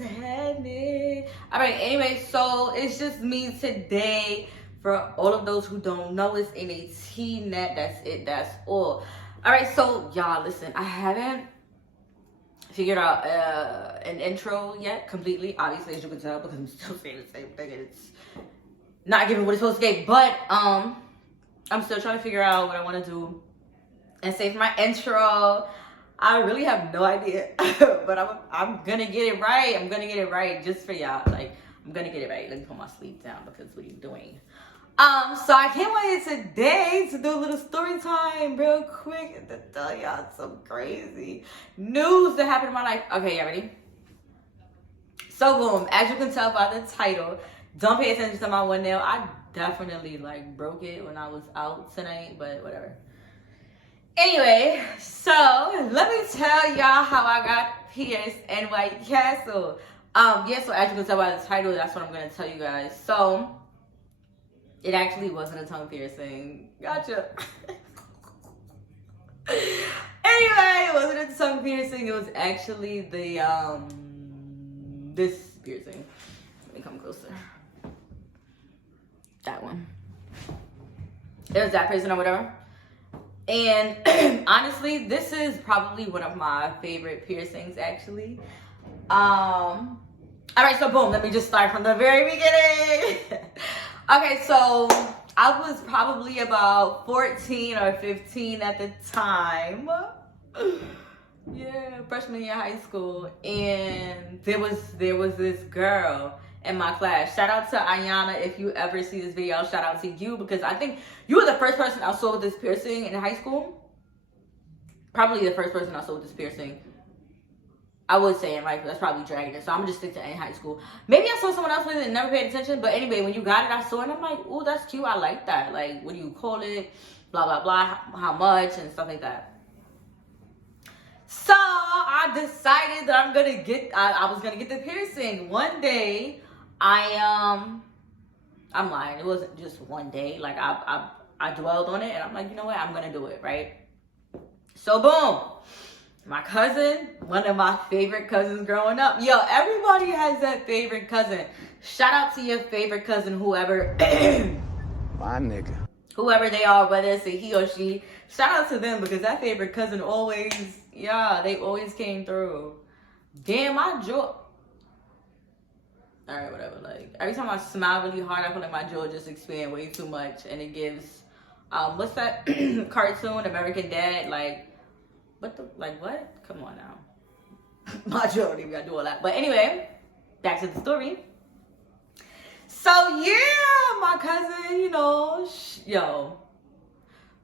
what's happening? All right, anyway, so it's just me today. For all of those who don't know, it's NAT. That's it. That's all. All right, so y'all, listen. I haven't figured out an intro yet completely. Obviously, as you can tell, because I'm still saying the same thing, and it's not giving what it's supposed to get. But I'm still trying to figure out what I want to do and say for my intro. I really have no idea, but I'm gonna get it right. I'm gonna get it right just for y'all. Like, I'm gonna get it right. Let me put my sleeve down because what are you doing? So I can't wait today to do a little story time real quick and to tell y'all some crazy news that happened in my life. Okay, y'all ready? So boom, as you can tell by the title, don't pay attention to my one nail. I definitely like broke it when I was out tonight, but whatever. Anyway, so let me tell y'all how I got pierced in White Castle. Yeah, so as you can tell by the title, that's what I'm gonna tell you guys. So it actually wasn't a tongue piercing. Gotcha. Anyway, it wasn't a tongue piercing. It was actually the this piercing. Let me come closer. That one. It was that piercing or whatever. And honestly, this is probably one of my favorite piercings, actually. All right, so boom, let me just start from the very beginning. Okay, so I was probably about 14 or 15 at the time. Yeah, freshman year of high school. And there was this girl in my class. Shout out to Ayana. If you ever see this video, shout out to you, because I think you were the first person I saw with this piercing in high school. Probably the first person I saw with this piercing. I would say in right, that's probably dragging it. So I'm gonna just stick to in high school. Maybe I saw someone else with it and never paid attention. But anyway, when you got it, I saw it and I'm like, oh, that's cute. I like that. Like, what do you call it? Blah, blah, blah. How much and stuff like that. So I decided that I'm gonna get, I was gonna get the piercing. One day, I'm lying. It wasn't just one day. Like I dwelled on it and I'm like, you know what? I'm gonna do it, right? So boom. My cousin, one of my favorite cousins growing up. Yo, everybody has that favorite cousin. Shout out to your favorite cousin, whoever. My nigga. Whoever they are, whether it's a he or she. Shout out to them because that favorite cousin always, yeah, they always came through. Damn, my jaw. Alright, whatever. Like, every time I smile really hard, I feel like my jaw just expands way too much. And it gives, what's that cartoon, American Dad? Like, what? Come on now. My jaw don't even gotta do all that. But anyway, back to the story. So yeah, my cousin, you know, yo.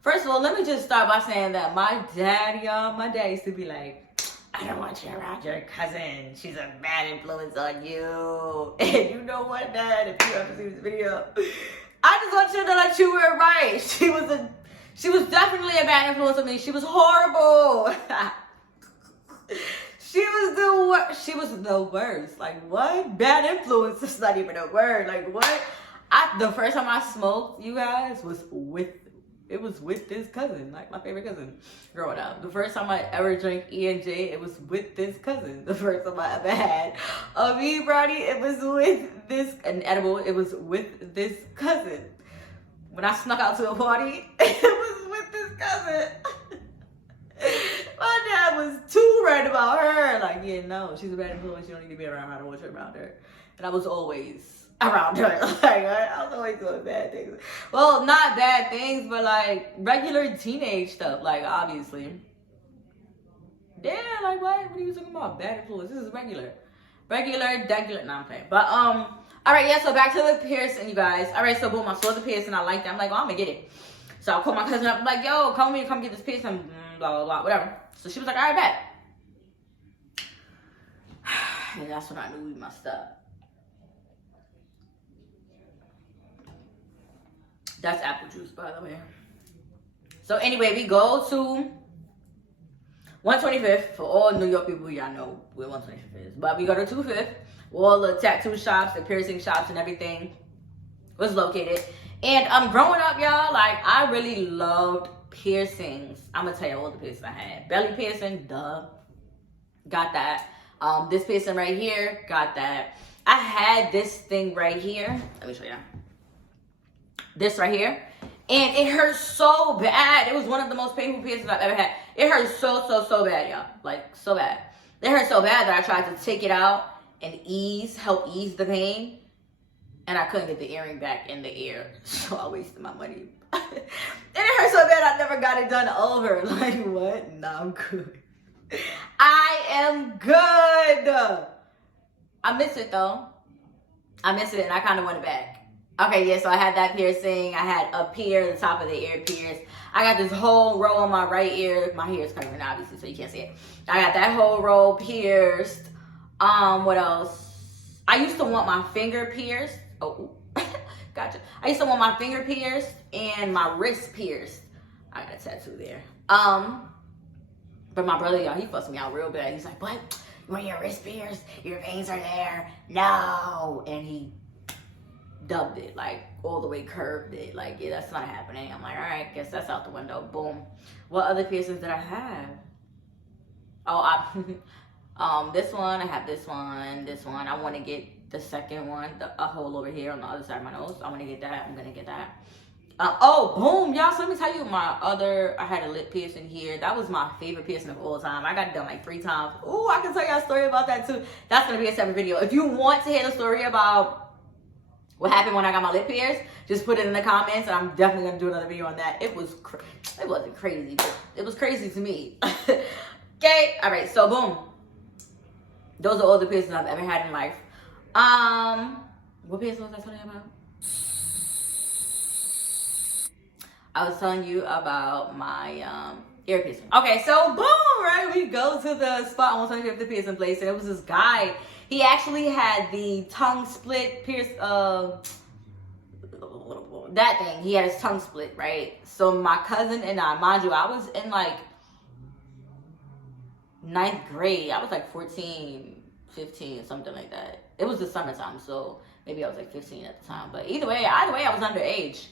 First of all, let me just start by saying that my dad used to be like, I don't want you around your cousin. She's a bad influence on you. And you know what, Dad? If you ever see this video, I just want you to know that you were right. She was definitely a bad influence on me. She was horrible. She was the worst. Like, what? Bad influence is not even a word. Like, what? The first time I smoked, you guys, was with this cousin, like my favorite cousin growing up. The first time I ever drank E&J, it was with this cousin. The first time I ever had a weed brownie, it was with an edible, it was with this cousin. When I snuck out to a party, it was with this cousin. My dad was too right about her. Like, yeah, no, she's a bad influence. You don't need to be around her. I don't want you around her. And I was always around her. Like, I was always doing bad things. Well, not bad things, but like regular teenage stuff. Like, obviously. Yeah, like what? What are you talking about? Bad influence. This is regular. Regular. No, I'm playing. But all right, yeah. So back to the piercing, you guys. All right, so boom, I saw the piercing. I liked it. I'm like, oh, I'm gonna get it. So I called my cousin up. I'm like, yo, come here, come get this piercing. Blah blah blah, whatever. So she was like, all right, bet. And that's when I knew we messed up. That's apple juice, by the way. So anyway, we go to 125th. For all New York people, y'all know where 125th is. But we go to 25th. All the tattoo shops, the piercing shops, and everything was located. And growing up, y'all, like, I really loved piercings. I'm gonna tell you all the piercings I had. Belly piercing, duh. Got that. This piercing right here, got that. I had this thing right here. Let me show you. This right here. And it hurt so bad. It was one of the most painful piercings I've ever had. It hurt so bad, y'all. Like, so bad. It hurt so bad that I tried to take it out and help ease the pain. And I couldn't get the earring back in the ear. So I wasted my money. And it hurt so bad I never got it done over. Like, what? No, I'm good. I am good. I miss it, though. I miss it, and I kind of want it back. Okay, yeah, so I had that piercing. I had up here, the top of the ear pierced. I got this whole row on my right ear. My hair is covering, obviously, so you can't see it. I got that whole row pierced. What else? I used to want my finger pierced. Oh, gotcha. I used to want my finger pierced and my wrist pierced. I got a tattoo there. But my brother, y'all, he fussed me out real bad. He's like, "What? You want your wrist pierced? Your veins are there. No." And he dubbed it, like all the way curved it. Like, yeah, that's not happening. I'm like, all right, guess that's out the window. Boom. What other piercings did I have? Oh, this one. I have this one. This one. I want to get the second one, a hole over here on the other side of my nose. I want to get that. I'm gonna get that. Oh, boom, y'all. So let me tell you, I had a lip piercing here. That was my favorite piercing of all time. I got it done like 3 times. Oh, I can tell y'all a story about that too. That's gonna be a separate video. If you want to hear the story about what happened when I got my lip pierced, just put it in the comments, and I'm definitely gonna do another video on that. It wasn't crazy, but it was crazy to me. Okay, all right. So boom, those are all the piercings I've ever had in life. What piercing was I telling you about? I was telling you about my ear piercing. Okay, so boom, right? We go to the spot on 125th piercing place, and it was this guy. He actually had the tongue split pierce. That thing. He had his tongue split, right? So my cousin and I, mind you, I was in like 9th grade. I was like 14, 15, something like that. It was the summertime, so maybe I was like 15 at the time. But either way, I was underage.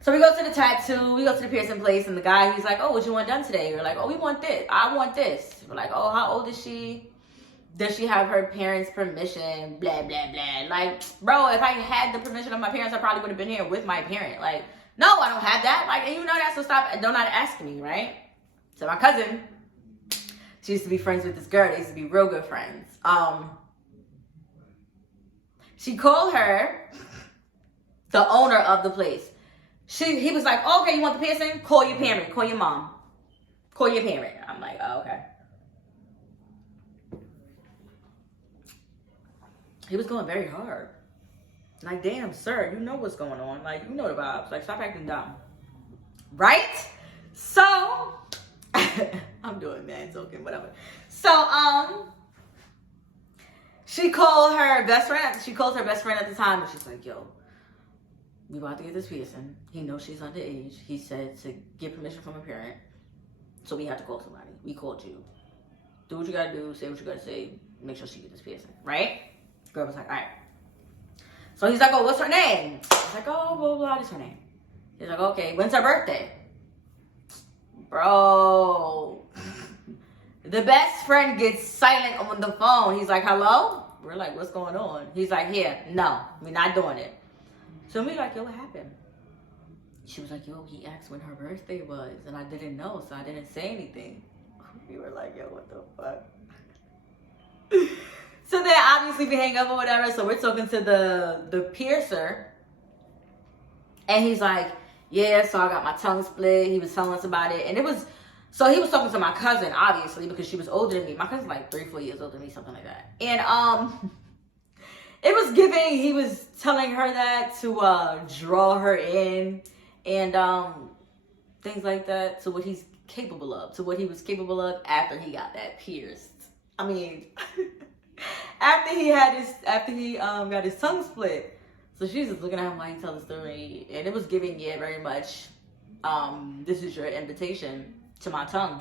So we go to the tattoo, we go to the piercing place, and the guy, he's like, "Oh, what you want done today?" We're like, "Oh, we want this. I want this." We're like, "Oh, how old is she? Does she have her parents' permission?" Blah, blah, blah. Like, bro, if I had the permission of my parents, I probably would have been here with my parent. Like, no, I don't have that. Like, and you know that, so don't not ask me, right? So my cousin, she used to be friends with this girl. They used to be real good friends. She called her, the owner of the place. He was like, "Okay, you want the piercing? Call your parent. Call your mom. Call your parent." I'm like, "Oh, okay." He was going very hard. Like, damn, sir, you know what's going on. Like, you know the vibes. Like, stop acting dumb. Right? So, I'm doing man joking, whatever. So, she called her best friend. She called her best friend at the time, and she's like, "Yo, we about to get this piercing. He knows she's underage. He said to get permission from her parent. So we had to call somebody. We called you. Do what you gotta do. Say what you gotta say. Make sure she gets this piercing." Right? Girl was like, "All right." So he's like, "Oh, what's her name?" He's like, "Oh, blah, blah, this is her name." He's like, "Okay, when's her birthday?" Bro. The best friend gets silent on the phone. He's like, "Hello?" We're like, "What's going on?" He's like, "Here, no, we're not doing it." So we like, "Yo, what happened?" She was like, "Yo, he asked when her birthday was, and I didn't know, so I didn't say anything." We were like, "Yo, what the fuck?" So then obviously we hang up or whatever, so we're talking to the piercer, and he's like, "Yeah, so I got my tongue split." He was telling us about it, and he was talking to my cousin, obviously, because she was older than me. My cousin's like 3-4 years older than me, something like that. And it was he was telling her that to draw her in, and things like that, to what he's capable of, to what he was capable of after he got that pierced. I mean, after he got his tongue split. So she's just looking at him while he tells the story, and it was giving very much, this is your invitation to my tongue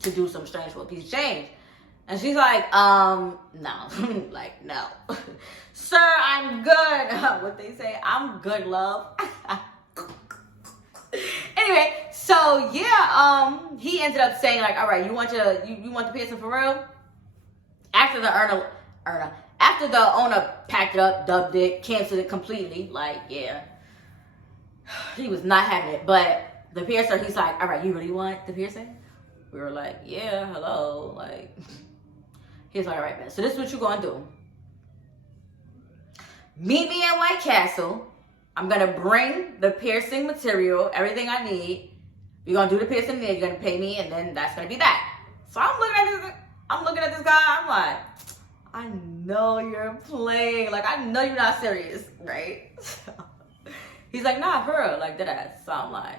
to do some strange for a piece of change. And she's like, no. Like, no. "Sir, I'm good." What they say, "I'm good, love." Anyway, so yeah, he ended up saying like, "All right, you want the piercing for real?" After after the owner packed it up, dubbed it, canceled it completely, like, yeah, he was not having it. But the piercer, he's like, all right, you really want the piercing? We were like, yeah, hello, like, he's like, all right, man, so this is what you're gonna do. Meet me in White Castle. I'm gonna bring the piercing material, everything I need. You're gonna do the piercing, then you're gonna pay me, and then that's gonna be that. So I'm looking at this guy, I'm like, I know you're playing. Like, I know you're not serious, right? So, he's like, nah, for real, like, deadass. So I'm like,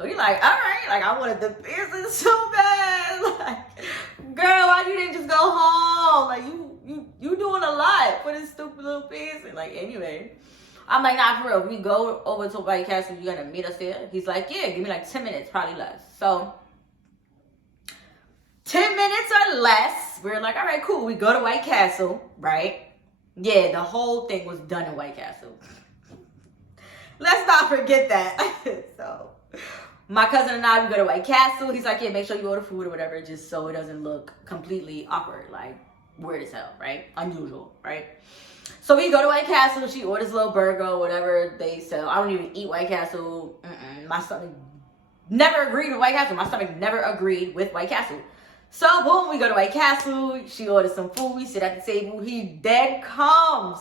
oh, he's like, all right, like, I wanted the piercing so bad. Like, girl, why you didn't just go home? Like, you doing a lot for this stupid little piercing. Like, anyway, I'm like, nah, for real, we go over to White Castle, you're gonna meet us there? He's like, yeah, give me like 10 minutes, probably less. So 10 minutes or less, we're like, all right, cool. We go to White Castle, right? Yeah, the whole thing was done in White Castle. Let's not forget that. So my cousin and I, we go to White Castle. He's like, yeah, make sure you order food or whatever, just so it doesn't look completely awkward, like weird as hell, right? Unusual, right? So we go to White Castle. She orders a little burger or whatever they sell. I don't even eat White Castle. My stomach never agreed with White Castle. My stomach never agreed with White Castle. So boom, we go to White Castle. She orders some food. We sit at the table. He dead comes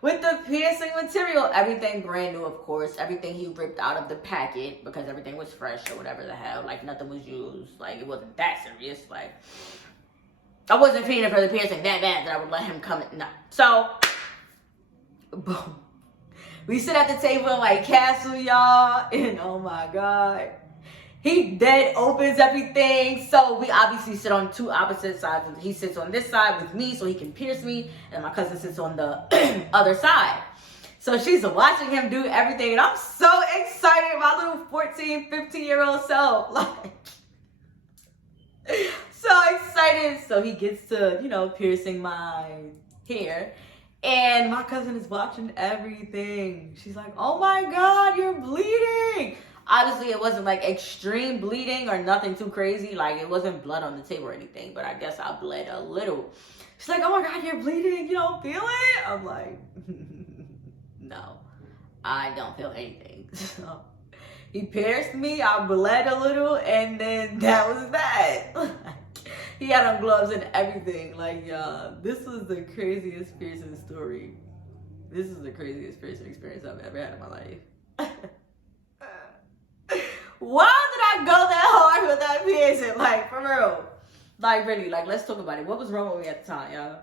with the piercing material. Everything brand new, of course. Everything he ripped out of the packet because everything was fresh or whatever the hell. Like, nothing was used. Like, it wasn't that serious. Like, I wasn't feeling for the piercing that bad that I would let him come in. No. So, boom. We sit at the table in White Castle, y'all. And oh my God. He dead opens everything. So we obviously sit on two opposite sides. He sits on this side with me so he can pierce me. And my cousin sits on the other side. So she's watching him do everything. And I'm so excited. My little 14, 15-year-old self. Like, so excited. So he gets to, piercing my hair. And my cousin is watching everything. She's like, oh my God, you're bleeding. Obviously, it wasn't like extreme bleeding or nothing too crazy. Like, it wasn't blood on the table or anything. But I guess I bled a little. She's like, oh my God, you're bleeding. You don't feel it? I'm like, no, I don't feel anything. So he pierced me. I bled a little. And then that was that. He had on gloves and everything. Like, this was the craziest piercing story. This is the craziest piercing experience I've ever had in my life. Why did I go that hard with that piercing? Like, for real. Like, really. Like, let's talk about it. What was wrong with me at the time, y'all?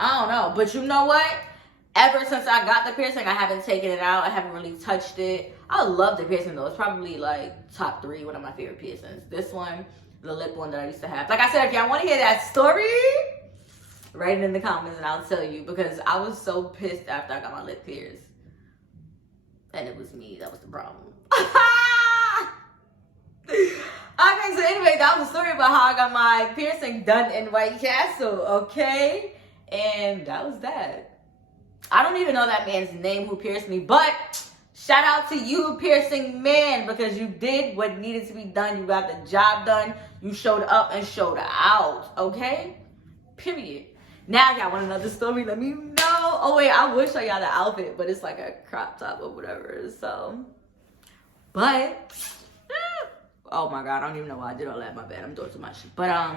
I don't know. But you know what? Ever since I got the piercing, I haven't taken it out. I haven't really touched it. I love the piercing, though. It's probably, like, top 3, one of my favorite piercings. This one, the lip one that I used to have. Like I said, if y'all want to hear that story, write it in the comments and I'll tell you. Because I was so pissed after I got my lip pierced. And it was me. That was the problem. Okay, so anyway, that was a story about how I got my piercing done in White Castle, okay? And that was that. I don't even know that man's name who pierced me, but shout out to you, piercing man, because you did what needed to be done. You got the job done. You showed up and showed out, okay? Period. Now y'all want another story? Let me know. Oh wait, I would show y'all the outfit, but it's like a crop top or whatever. So, but oh my God, I don't even know why I did all that. My bad. I'm doing too much. But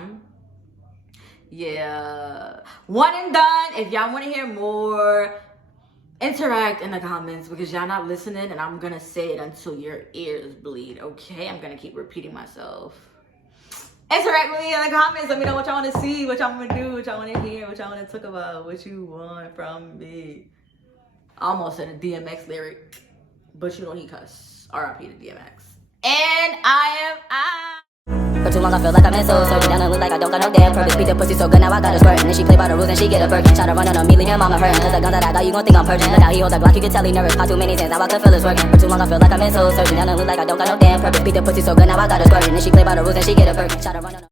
yeah, one and done. If y'all want to hear more, interact in the comments because y'all not listening, and I'm gonna say it until your ears bleed. Okay, I'm gonna keep repeating myself. Interact with me in the comments. Let me know what y'all want to see, what y'all want to do, what y'all want to hear, what y'all want to talk about, what you want from me. I almost said a DMX lyric, but you know he cuss. R.I.P. to DMX. And I am out. For too long I feel like I'm in so certain. Down and look like I don't got no damn purpose. Beat the pussy so good now I got a squirt. And then she play by the rules and she get a perk. Try to run on me, leave your mama hurting. Cause the gun that I got, you gon' think I'm purging. Look how he hold the Glock, you can tell he nervous. Pop too many times, now I can feel it's working. For too long I feel like I'm in so certain. Down and look like I don't got no damn purpose. Beat the pussy so good now I got a squirt. And then she play by the rules and she get a perk. Try to run on